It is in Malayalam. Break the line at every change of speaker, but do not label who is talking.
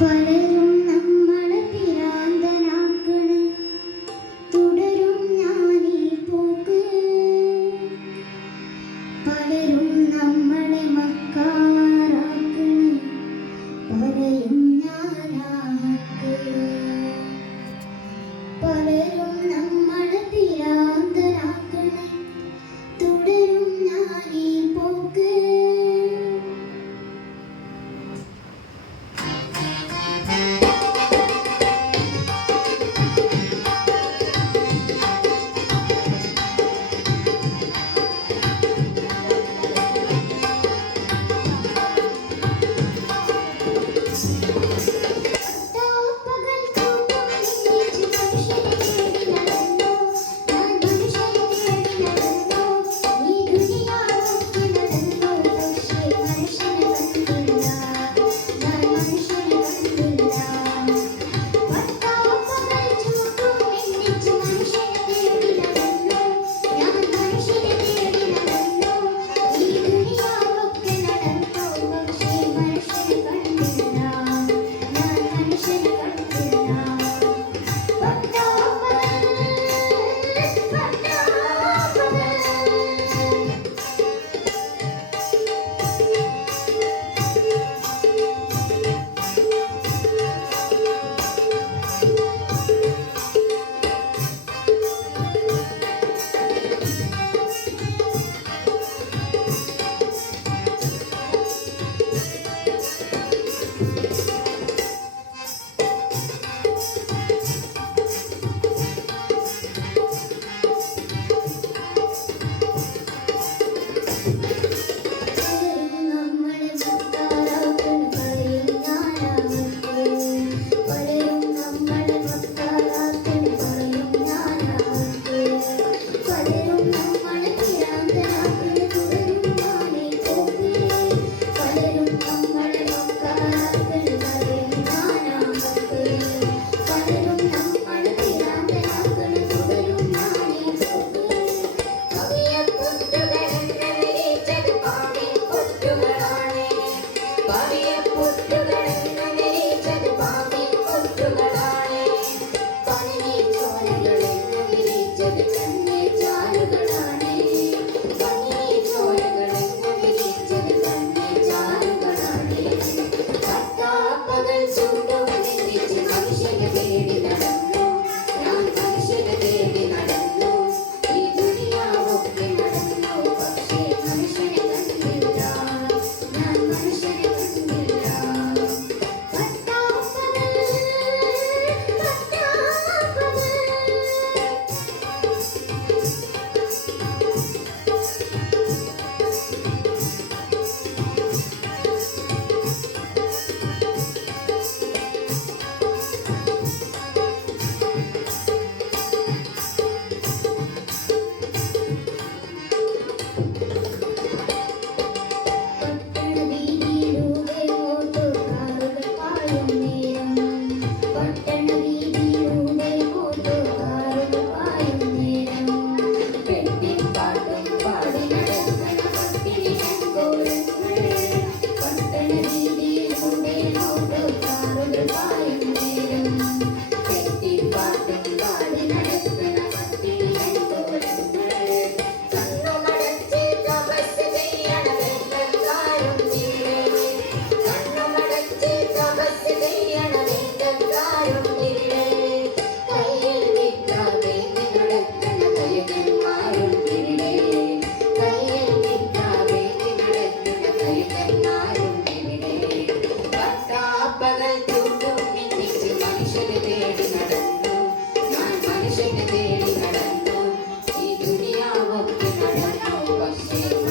പലരും നമ്മളെ പിരാന്തനാക്കണ് തുടരും ഞാനീ പോക്ക്. പലരും നമ്മളെ മക്കാറാക്കണ്. പലയും ഞാനാ Thank you.